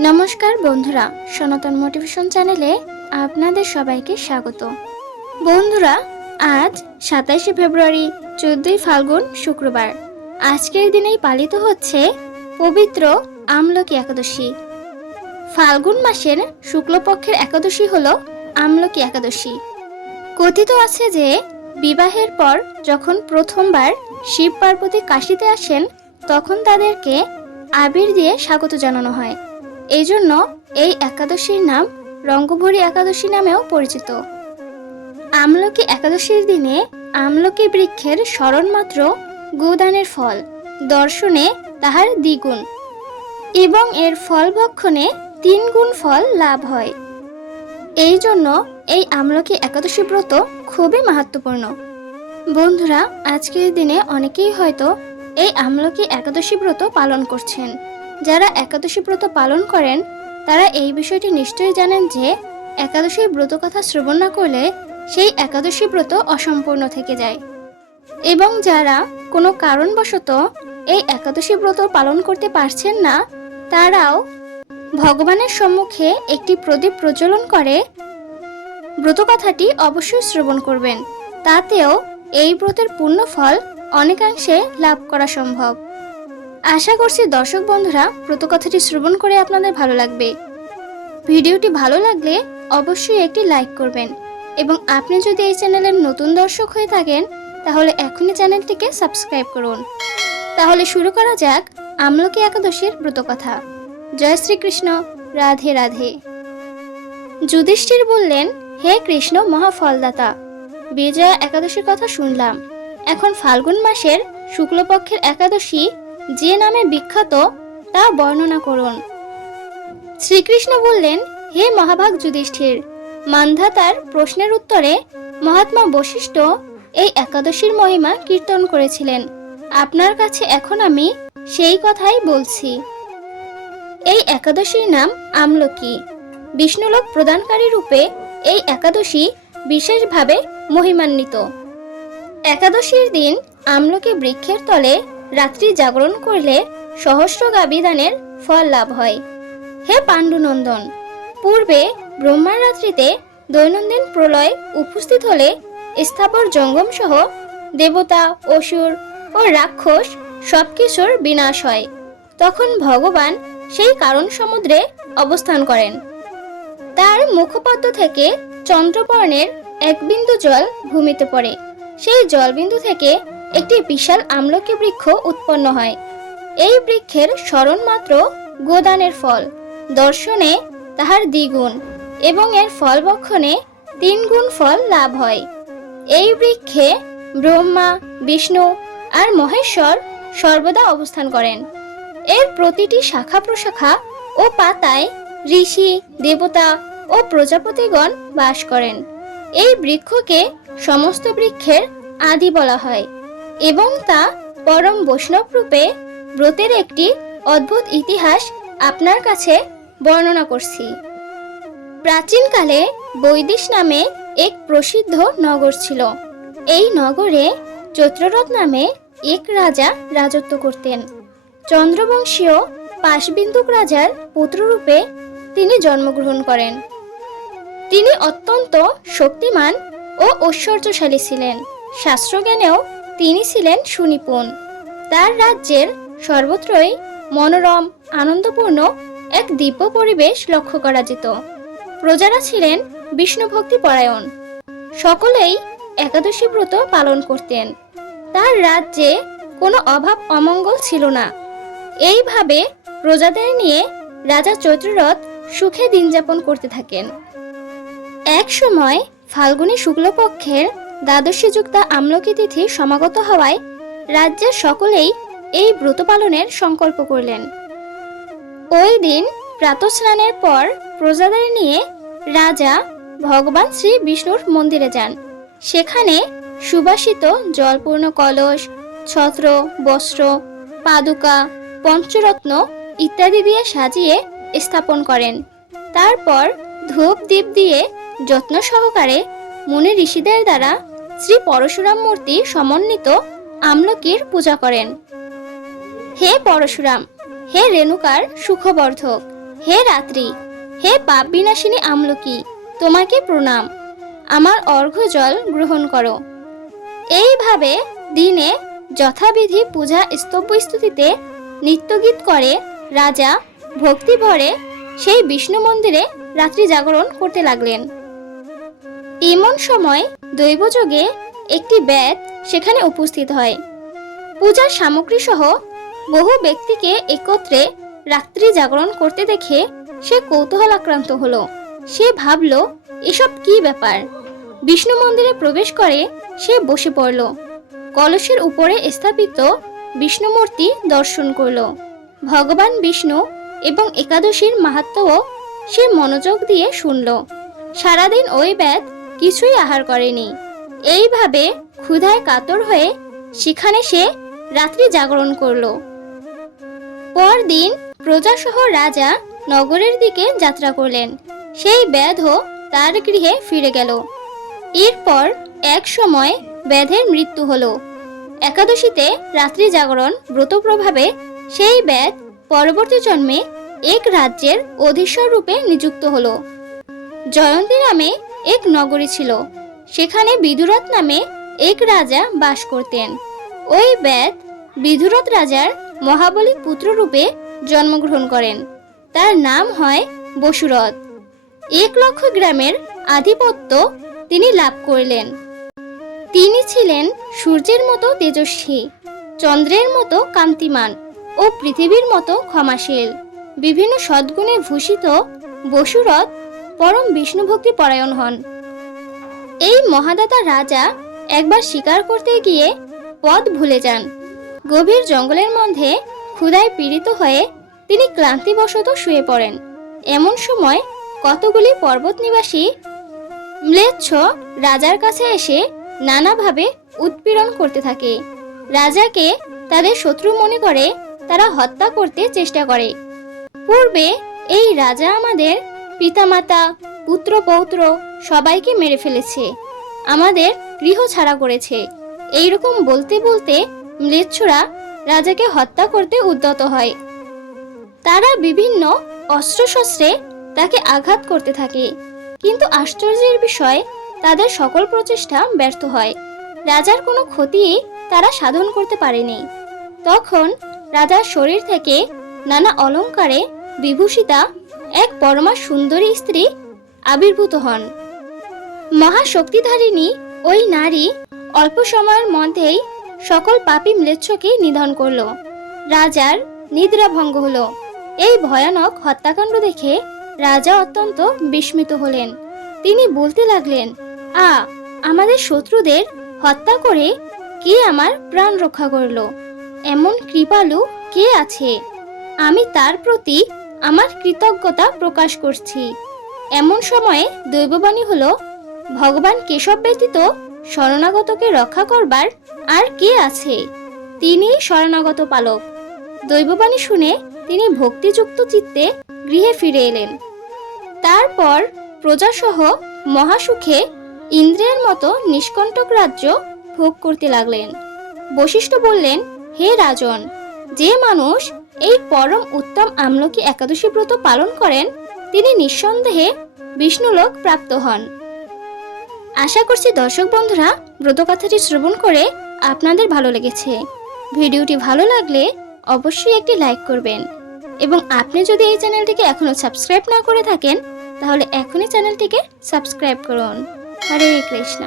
নমস্কার বন্ধুরা, সনাতন মোটিভেশন চ্যানেলে আপনাদের সবাইকে স্বাগত। বন্ধুরা, আজ 27 ফেব্রুয়ারি 14 ফাল্গুন শুক্রবার। আজকের দিনেই পালিত হচ্ছে পবিত্র আমলকি একাদশী। ফাল্গুন মাসের শুক্লপক্ষের একাদশী হলো আমলকি একাদশী। কথিত আছে যে বিবাহের পর যখন প্রথমবার শিব পার্বতী কাশীতে আসেন তখন তাদেরকে আবির দিয়ে স্বাগত জানানো হয়। এই জন্য এই একাদশীর নাম রঙ্গভরি একাদশী নামেও পরিচিত। আমলকি একাদশীর দিনে আমলকি বৃক্ষের স্মরণ মাত্র গোদানের ফল, দর্শনে তাহার দ্বিগুণ এবং এর ফল ভক্ষণে 3 গুণ ফল লাভ হয়। এই জন্য এই আমলকি একাদশী ব্রত খুবই মাহাত্ম্যপূর্ণ। বন্ধুরা, আজকের দিনে অনেকেই হয়তো এই আমলকি একাদশী ব্রত পালন করছেন। যারা একাদশী ব্রত পালন করেন তারা এই বিষয়টি নিশ্চয়ই জানেন যে একাদশীর ব্রত কথা শ্রবণ না করলে সেই একাদশী ব্রত অসম্পূর্ণ থেকে যায়। এবং যারা কোনো কারণবশত এই একাদশী ব্রত পালন করতে পারছেন না, তারাও ভগবানের সম্মুখে একটি প্রদীপ প্রজ্বলন করে ব্রত কথাটি অবশ্যই শ্রবণ করবেন। তাতেও এই ব্রতের পূর্ণ ফল অনেকাংশে লাভ করা সম্ভব। আশা করছি দর্শক বন্ধুরা ব্রত কথাটি শ্রবণ করে আপনাদের ভালো লাগবে। ভিডিওটি ভালো লাগলে অবশ্যই একটি লাইক করবেন এবং আপনি যদি এই চ্যানেলের নতুন দর্শক হয়ে থাকেন তাহলে এখনই চ্যানেলটিকে সাবস্ক্রাইব করুন। তাহলে শুরু করা যাক আমলকি একাদশীর ব্রত কথা। জয় শ্রীকৃষ্ণ, রাধে রাধে। যুধিষ্ঠির বললেন, হে কৃষ্ণ মহাফলদাতা, বিজয়া একাদশীর কথা শুনলাম। এখন ফাল্গুন মাসের শুক্লপক্ষের একাদশী যে নামে বিখ্যাত তা বর্ণনা করুন। শ্রীকৃষ্ণ বললেন, হে মহাভাগ যুধিষ্ঠির, মান্ধাতার প্রশ্নের উত্তরে মহাত্মা বশিষ্ঠ এই একাদশীর মহিমা কীর্তন করেছিলেন। আপনার কাছে এখন আমি সেই কথাই বলছি। এই একাদশীর নাম আমলকি। বিষ্ণুলোক প্রদানকারী রূপে এই একাদশী বিশেষভাবে মহিমান্বিত। একাদশীর দিন আমলকি বৃক্ষের তলে রাত্রি জাগরণ করলে সহস্র গাবিদানের ফল লাভ হয়। হে পাণ্ডুনন্দন, পূর্বে ব্রহ্মার রাত্রিতে দৈনন্দিন প্রলয় উপস্থিত হলে স্থাবর জঙ্গম সহ দেবতা, অসুর ও রাক্ষস সবকিছুর বিনাশ হয়। তখন ভগবান সেই কারণ সমুদ্রে অবস্থান করেন। তার মুখপদ্ম থেকে চন্দ্রবর্ণের এক বিন্দু জল ভূমিতে পড়ে। সেই জলবিন্দু থেকে একটি বিশাল আমলকি বৃক্ষ উৎপন্ন হয়। এই বৃক্ষের স্মরণ মাত্র গোদানের ফল, দর্শনে তাহার দ্বিগুণ এবং এর ফল ভক্ষণে 3 গুণ ফল লাভ হয়। এই বৃক্ষে ব্রহ্মা, বিষ্ণু আর মহেশ্বর সর্বদা অবস্থান করেন। এর প্রতিটি শাখা প্রশাখা ও পাতায় ঋষি, দেবতা ও প্রজাপতিগণ বাস করেন। এই বৃক্ষকে সমস্ত বৃক্ষের আদি বলা হয় এবং তা পরম বৈষ্ণব রূপে ব্রতের একটি অদ্ভুত ইতিহাস আপনার কাছে বর্ণনা করছি। প্রাচীনকালে বৈদিশ নামে এক প্রসিদ্ধ নগর ছিল। এই নগরে চৈত্ররথ নামে এক রাজা রাজত্ব করতেন। চন্দ্রবংশীয় পাশবিন্দুক রাজার পুত্ররূপে তিনি জন্মগ্রহণ করেন। তিনি অত্যন্ত শক্তিমান ও ঐশ্বর্যশালী ছিলেন। শাস্ত্রজ্ঞানেও তিনি ছিলেন সুনিপুণ। তার রাজ্যের সর্বত্রই মনোরম, আনন্দপূর্ণ এক দিব্য পরিবেশ লক্ষ্য করা যেত। প্রজারা ছিলেন বিষ্ণুভক্তি পরায়ণ। সকলেই একাদশী ব্রত পালন করতেন। তার রাজ্যে কোনো অভাব অমঙ্গল ছিল না। এইভাবে প্রজাদের নিয়ে রাজা চৈত্ররথ সুখে দিন যাপন করতে থাকেন। এক সময় ফাল্গুনী শুক্লপক্ষের দ্বাদশী যুক্তা আমলকি তিথি সমাগত হওয়ায় রাজ্যের সকলেই এই ব্রত পালনের সংকল্প করলেন। ওই দিন প্রাতঃস্নানের পর প্রজাদের নিয়ে রাজা ভগবান শ্রী বিষ্ণুর মন্দিরে যান। সেখানে সুবাসিত জলপূর্ণ কলস, ছত্র, বস্ত্র, পাদুকা, পঞ্চরত্ন ইত্যাদি দিয়ে সাজিয়ে স্থাপন করেন। তারপর ধূপ দীপ দিয়ে যত্ন সহকারে মুনি ঋষিদের দ্বারা শ্রী পরশুরাম মূর্তি সমন্বিত আমলকির পূজা করেন। হে পরশুরাম, হে রেণুকার সুখবর্ধক, হে রাত্রি, হে পাপ বিনাশিনী আমলকি, তোমাকে প্রণাম, আমার অর্ঘ্য জল গ্রহণ করো। এইভাবে দিনে যথাবিধি পূজা স্তব্য স্তুতিতে নিত্যগীত করে রাজা ভক্তি ভরে সেই বিষ্ণু মন্দিরে রাত্রি জাগরণ করতে লাগলেন। এমন সময় দৈবযোগে একটি বেদ সেখানে উপস্থিত হয়। পূজার সামগ্রী সহ বহু ব্যক্তিকে একত্রে রাত্রি জাগরণ করতে দেখে সে কৌতূহলাক্রান্ত হলো। সে ভাবল, এসব কি ব্যাপার। বিষ্ণু মন্দিরে প্রবেশ করে সে বসে পড়ল। কলসের উপরে স্থাপিত বিষ্ণু মূর্তি দর্শন করল। ভগবান বিষ্ণু এবং একাদশীর মাহাত্ম্যও সে মনোযোগ দিয়ে শুনল। সারাদিন ওই বেদ কিছুই আহার করেনি। এইভাবে ক্ষুধায় কাতর হয়ে সেখানে সে রাত্রি জাগরণ করল। পরদিন প্রজাসহ রাজা নগরের দিকে যাত্রা করলেন। সেই ব্যাধও তার গৃহে ফিরে গেল। এরপর এক সময় ব্যাধের মৃত্যু হলো। একাদশীতে রাত্রি জাগরণ ব্রত প্রভাবে সেই ব্যাধ পরবর্তী জন্মে এক রাজ্যের অধীশ্বর রূপে নিযুক্ত হলো। জয়ন্তী নামে এক নগরী ছিল। সেখানে বিদুরথ নামে এক রাজা বাস করতেন। ওই ব্যাধ বিদুরথ রাজার মহাবলী পুত্র রূপে জন্মগ্রহণ করেন। তার নাম হয় বসুরথ। 1,00,000 গ্রামের আধিপত্য তিনি লাভ করলেন। তিনি ছিলেন সূর্যের মতো তেজস্বী, চন্দ্রের মতো কান্তিমান ও পৃথিবীর মতো ক্ষমাশীল। বিভিন্ন সদ্গুণে ভূষিত বসুরথ পরম বিষ্ণুভক্তি পরায়ণ হন। এই মহাদাতা রাজা একবার শিকার করতে গিয়ে পথ ভুলে যান। গভীর জঙ্গলের মধ্যে ক্ষুধায় পীড়িত হয়ে তিনি ক্লান্তিবশত শুয়ে পড়েন। এমন সময় কতগুলি পর্বত নিবাসী ম্লেচ্ছ রাজার কাছে এসে নানাভাবে উৎপীড়ন করতে থাকে। রাজাকে তাদের শত্রু মনে করে তারা হত্যা করতে চেষ্টা করে। পূর্বে এই রাজা আমাদের পিতামাতা, পুত্র পৌত্র সবাইকে মেরে ফেলেছে, আমাদের গৃহ ছাড়া করেছে। এইরকম বলতে বলতে ম্লেচ্ছরা রাজাকে হত্যা করতে উদ্যত হয়। তারা বিভিন্ন অস্ত্রশস্ত্রে তাকে আঘাত করতে থাকে, কিন্তু আশ্চর্যের বিষয় তাদের সকল প্রচেষ্টা ব্যর্থ হয়। রাজার কোনো ক্ষতি তারা সাধন করতে পারেনি। তখন রাজার শরীর থেকে নানা অলঙ্কারে বিভূষিতা এক পরমা সুন্দরী স্ত্রী আবির্ভূত হন। মহাশক্তিধারিণী ওই নারী অল্প সময়ের মধ্যেই সকল পাপী ম্লেচ্ছকে নিধন করল। রাজার নিদ্রা ভঙ্গ হলো। এই ভয়ানক হত্যাকাণ্ড দেখে রাজা অত্যন্ত বিস্মিত হলেন। তিনি বলতে লাগলেন, আমাদের শত্রুদের হত্যা করে কে আমার প্রাণ রক্ষা করল? এমন কৃপালু কে আছে? আমি তার প্রতি আমার কৃতজ্ঞতা প্রকাশ করছি। এমন সময়ে দৈববাণী হলো, ভগবান কেশব ব্যতীত শরণাগতকে রক্ষা করবার আর কে আছে? তিনি শরণাগত পালক। দৈববাণী শুনে তিনি ভক্তিযুক্ত চিত্তে গৃহে ফিরে এলেন। তারপর প্রজাসহ মহাসুখে ইন্দ্রের মতো নিষ্কণ্টক রাজ্য ভোগ করতে লাগলেন। বশিষ্ঠ বললেন, হে রাজন, যে মানুষ এই পরম উত্তম আমলকি একাদশী ব্রত পালন করেন তিনি নিঃসন্দেহে বিষ্ণুলোক প্রাপ্ত হন। আশা করছি দর্শক বন্ধুরা ব্রতকথাটি শ্রবণ করে আপনাদের ভালো লেগেছে। ভিডিওটি ভালো লাগলে অবশ্যই একটি লাইক করবেন এবং আপনি যদি এই চ্যানেলটিকে এখনো সাবস্ক্রাইব না করে থাকেন তাহলে এখনই চ্যানেলটিকে সাবস্ক্রাইব করুন। হরে কৃষ্ণ।